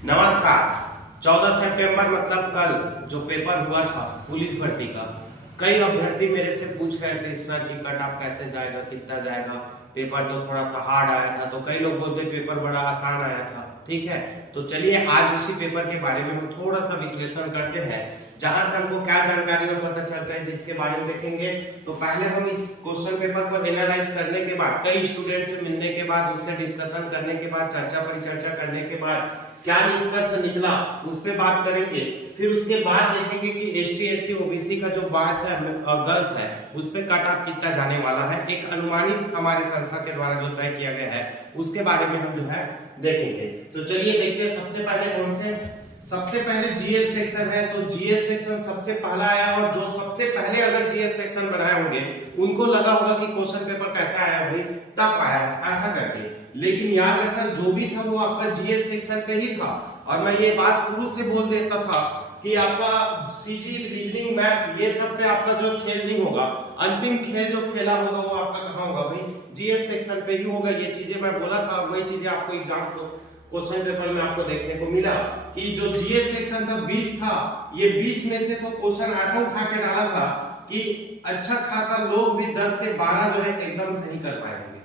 नमस्कार। 14 सितंबर मतलब कल जो पेपर हुआ था पुलिस भर्ती का, कई अभ्यर्थी मेरे से पूछ रहे थे सर कि कट ऑफ कैसे जाएगा, कितना जाएगा। पेपर तो थोड़ा सा हार्ड आया था, तो कई लोग बोलते पेपर बड़ा आसान आया था। ठीक है, तो चलिए आज उसी पेपर के बारे में हम थोड़ा सा विश्लेषण करते हैं, जहां से हमको क्या जानकारी और पता चलता है जिसके बारे में देखेंगे। तो पहले हम इस क्वेश्चन पेपर को एनालाइज करने के बाद, कई स्टूडेंट से मिलने के बाद, उससे डिस्कशन करने के बाद, चर्चा परिचर्चा करने के बाद क्या निष्कर्ष निकला उस पे बात करेंगे। फिर उसके बाद देखेंगे कि एसटी एससी ओबीसी का जो बॉयज है और गर्ल्स है उस पे कट ऑफ कितना जाने वाला है, एक अनुमानित हमारे संस्था के द्वारा जो तय किया गया है उसके बारे में हम जो है देखेंगे। तो चलिए देखते हैं सबसे पहले कौन से, सबसे पहले जीएस सेक्शन है। तो जीएस सेक्शन सबसे पहला आया, और जो सबसे पहले अगर जीएस सेक्शन बनाए होंगे उनको लगा होगा कि क्वेश्चन पेपर कैसा आया भाई, टफ आया है ऐसा करके। लेकिन याद रखना जो भी था वो आपका जीएस सेक्शन पे ही था, और मैं ये बात शुरू से बोल देता था कि आपका सीजी रीजनिंग मैथ्स ये सब पे आपका जो खेल नहीं होगा, अंतिम खेल जो खेला होगा वो आपका कहां होगा भाई, जीएस सेक्शन पे ही होगा। ये चीजें मैं बोला था, वही चीजें आपको एग्जाम क्वेश्चन पेपर में आपको देखने को मिला कि जो जीएस सेक्शन था 20 था, ये 20 में से तो क्वेश्चन ऐसा उठा के डाला था कि अच्छा खासा लोग भी 10 से 12 जो है एकदम सही कर पाएंगे।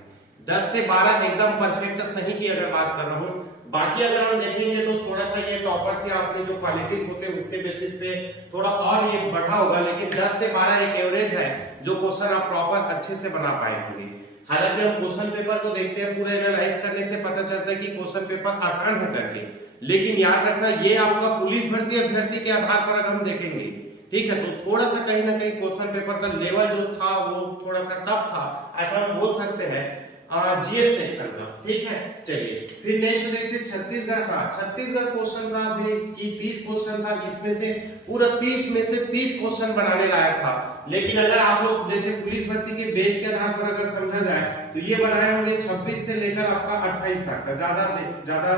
10 से 12 एकदम परफेक्ट सही की अगर बात कर रहा हूं। बाकी अगर हम देखेंगे तो थोड़ा सा ये टॉपर्स या अपने जो क्वालिटीज होते हैं उसके बेसिस पे थोड़ा और ये बढ़ा होगा, लेकिन 10 से 12 एक एवरेज है जो क्वेश्चन आप प्रॉपर अच्छे से बना पाए होंगे। हालांकि हम क्वेश्चन पेपर को देखते हैं, पूरा एनालाइज करने से पता चलता है कि क्वेश्चन पेपर आसान है करके, लेकिन याद रखना ये आपका पुलिस भर्ती अभ्यर्थी के आधार पर अगर हम देखेंगे, ठीक है, तो थोड़ा सा कहीं ना कहीं क्वेश्चन पेपर का लेवल जो था वो थोड़ा सा टफ था, ऐसा हम बोल सकते हैं जीएस सेक्शन का। ठीक है, चलिए फिर नेक्स्ट देखते हैं छत्तीसगढ़ का। छत्तीसगढ़ क्वेश्चन था भी कि 30 क्वेश्चन था, इसमें से पूरा 30 में से 30 क्वेश्चन बनाने लायक था। लेकिन अगर आप लोग जैसे पुलिस भर्ती के बेस के आधार पर अगर समझा जाए तो ये बनाए होंगे 26 से लेकर आपका 28 तक का, ज्यादा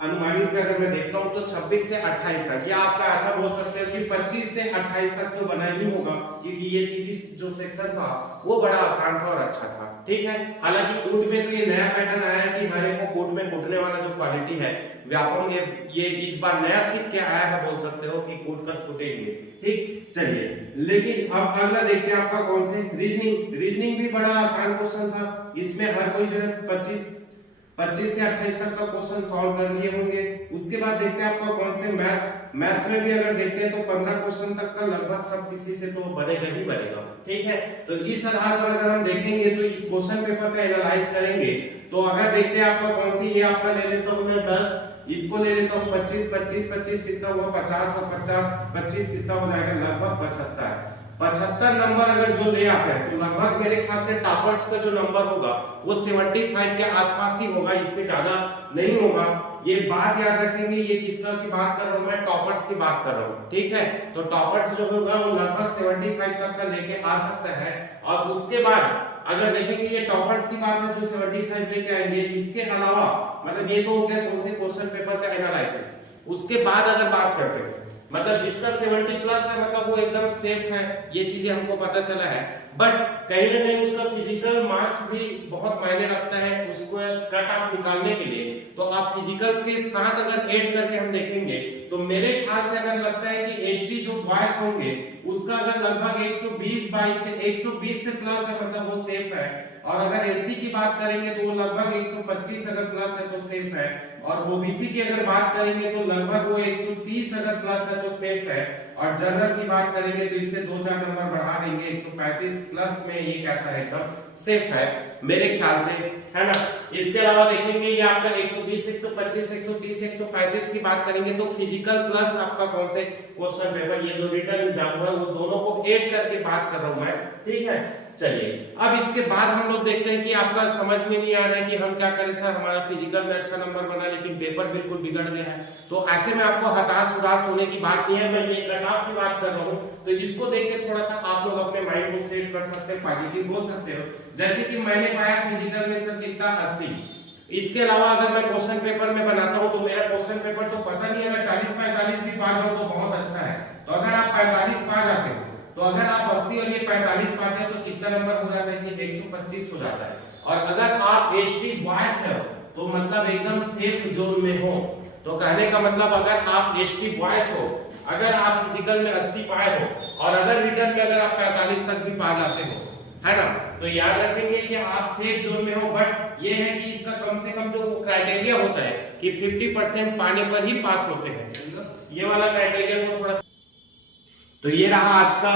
अनुमानित में अगर मैं देखता हूं तो 26 से 28 तक, या आपका ऐसा बोल सकते हैं कि 25 से 28 तक तो बना ही होगा, क्योंकि ये सीरीज जो सेक्शन था वो बड़ा आसान था और अच्छा था। ठीक है, हालांकि कोड में तो ये नया पैटर्न आया है कि हर एक को कोड में कूटने वाला जो क्वालिटी है व्यापक ये इस बार नया सीख के आया है, बोल सकते हो कि कोड कर कूटेंगे। ठीक, चलिए लेकिन अब अगला देखते हैं आपका कौन से, रीजनिंग भी बड़ा आसान क्वेश्चन था। इसमें हर कोई जो है 25 से 28 तक का क्वेश्चन सॉल्व कर लिए होंगे। उसके बाद देखते हैं आपका कौन से मैथ्स में भी अगर देखते हैं तो 15 क्वेश्चन तक का लगभग सब किसी से तो बनेगा ही बनेगा। ठीक है, तो इस आधार पर अगर हम देखेंगे तो इस क्वेश्चन पेपर का एनालाइज करेंगे तो अगर देखते हैं आपका कौन सी, ये आपका ले लेता हूं मैं 10, इसको ले लेता हूं 25 कितना हुआ 50, और 50 25 कितना हो जाएगा लगभग 75 नंबर अगर जो ले आता है तो लगभग मेरे ख्याल से टॉपर्स का जो नंबर होगा वो 75 के आसपास ही होगा, इससे ज्यादा नहीं होगा। ये बात याद रखेंगे, ये किसका की बात कर रहा हूं मैं, टॉपर्स की बात कर रहा हूं। ठीक है, तो टॉपर्स जो होगा वो लगभग 75 तक का लेके आ सकता है। और उसके बाद अगर देखेंगे ये टॉपर्स की बात है जो 75 लेके आएंगे। इसके अलावा मतलब ये तो हो गया कौन से क्वेश्चन पेपर का एनालिसिस। उसके बाद अगर बात करते हैं मतलब जिसका 70 प्लस है मतलब वो एकदम सेफ है, ये चीजें हमको पता चला है। बट कहीं ना कहीं उसका फिजिकल मार्क्स भी बहुत मायने रखता है उसको कट ऑफ निकालने के लिए। तो आप फिजिकल के साथ अगर ऐड करके हम देखेंगे तो मेरे ख्याल से अगर लगता है कि एसटी जो बॉयज होंगे उसका अगर लगभग 120 से प्लस है मतलब वो सेफ है। और अगर एससी की बात करेंगे तो वो लगभग 125 अगर प्लस है तो सेफ है। और ओबीसी की अगर बात करेंगे तो लगभग वो 130 अगर प्लस है तो सेफ है। और जनरल की बात करेंगे तो इससे 2-4 नंबर बढ़ा देंगे, 135 प्लस में ये कैसा है एकदम सेफ है मेरे ख्याल से, है ना। इसके अलावा देखेंगे ये आपका 120 125 130 135 की बात करेंगे तो फिजिकल प्लस आपका कौन से क्वेश्चन पेपर, ये जो रिटन एग्जाम हुआ है वो दोनों को ऐड करके बात कर रहा हूं मैं। ठीक है, चलिए अब इसके बाद हम लोग देखते हैं कि आपका समझ में नहीं आ रहा है कि हम क्या करें सर, हमारा फिजिकल में अच्छा नंबर बना लेकिन पेपर बिल्कुल बिगड़ गया है। तो ऐसे में आपको हताश उदास होने की बात नहीं है, मैं ये कट ऑफ की बात कर रहा हूं। तो इसको देख के थोड़ा सा आप लोग अपने माइंड को सेट कर सकते हैं, पॉजिटिव हो सकते हो। जैसे कि मैंने पाया फिजिकल में सर कितना 80। इसके अलावा अगर मैं क्वेश्चन पेपर में बनाता हूं तो मेरा क्वेश्चन पेपर तो पता नहीं, अगर 40-45 भी पा जाओ तो बहुत अच्छा है। तो अगर आप 45 पा जाते हो तो अगर आप 80 और ये 45 पाते हैं तो कितना नंबर हो जाता है कि 125 हो जाता है। और अगर आप एसटी बॉयज हो तो मतलब एकदम सेफ जोन में हो, तो कहने का मतलब अगर आप एसटी बॉयज हो, अगर आप फिजिकल में 80 पाए हो और अगर रिटर्न में अगर आप 45 तक भी पा जाते हो, है ना, तो याद रखेंगे कि आप सेफ जोन में हो। बट ये है कि इसका कम से कम जो क्राइटेरिया होता है कि 50% पाने पर ही पास होते हैं, ये वाला क्राइटेरिया को थोड़ा। तो ये रहा आज का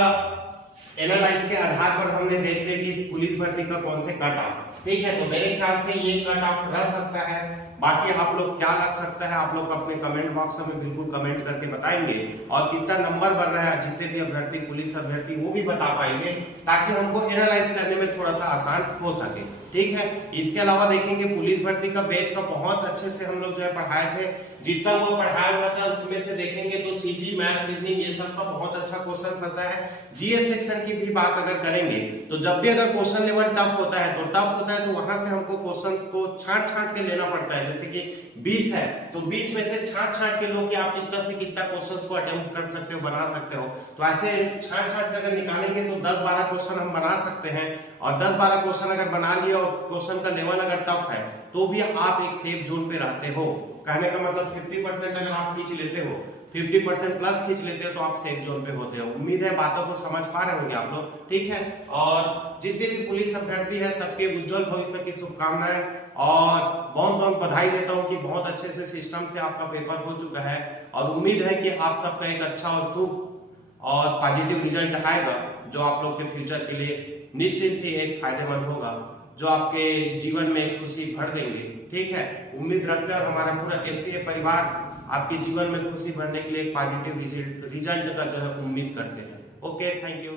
एनालाइज के आधार पर हमने देख लिया कि इस पुलिस भर्ती का कौन से कट ऑफ, ठीक है। तो मेरे ख्याल से ये कट ऑफ रह सकता है। बाकी आप लोग क्या लग सकता है, आप लोग अपने कमेंट बॉक्स में बिल्कुल कमेंट करके बताएंगे, और कितना नंबर बन रहा है जितने भी अभ्यर्थी पुलिस अभ्यर्थी वो भी बता पाएंगे, ताकि हमको एनालाइज करने में थोड़ा सा आसान हो सके, ठीक है। इसके अलावा देखेंगे पुलिस भर्ती का बैच का बहुत अच्छे से हम लोग जो है पढ़ाए थे, जितना वो पढ़ाया हुआ था उसमें से देखेंगे तो सीजी, मैथ्स, रीजनिंग ये सब का बहुत अच्छा क्वेश्चन फंसा है। जीएस सेक्शन की भी बात अगर करेंगे तो जब भी अगर क्वेश्चन लेवल टफ होता है तो वहां से हमको क्वेश्चंस को छांट के लेना पड़ता है। जैसे कि 20 है तो 20 में से छांट के लो कि आप कितना से कितना क्वेश्चंस को अटेम्प्ट कर सकते हो, बना सकते हो। तो ऐसे छांट के अगर निकालेंगे तो 10-12 क्वेश्चन हम बना सकते हैं, और 10-12 क्वेश्चन अगर बना लिए और क्वेश्चन का लेवल अगर टफ है तो भी आप एक सेफ जोन पे रहते हो। कहने का मतलब 50% अगर आप खींच लेते हो, 50% प्लस खींच लेते हो तो आप सेफ जोन पे होते हो। उम्मीद है बातों को समझ पा रहे होंगे आप लोग, ठीक है। और जितने भी पुलिस अभ्यर्थी है सबके उज्जवल भविष्य की शुभकामनाएं, और बहुत बहुत बधाई देता हूं कि बहुत अच्छे से सिस्टम से आपका पेपर हो चुका है, और उम्मीद है कि आप सबका एक अच्छा और शुभ और पॉजिटिव रिजल्ट आएगा, जो आप लोग के फ्यूचर के लिए निश्चित ही एक फायदेमंद होगा, जो आपके जीवन में खुशी भर देंगे, ठीक है। उम्मीद रखते हैं हमारा पूरा एससीए परिवार आपके जीवन में खुशी भरने के लिए एक पॉजिटिव रिजल्ट का जो है उम्मीद करते हैं। Okay, thank you.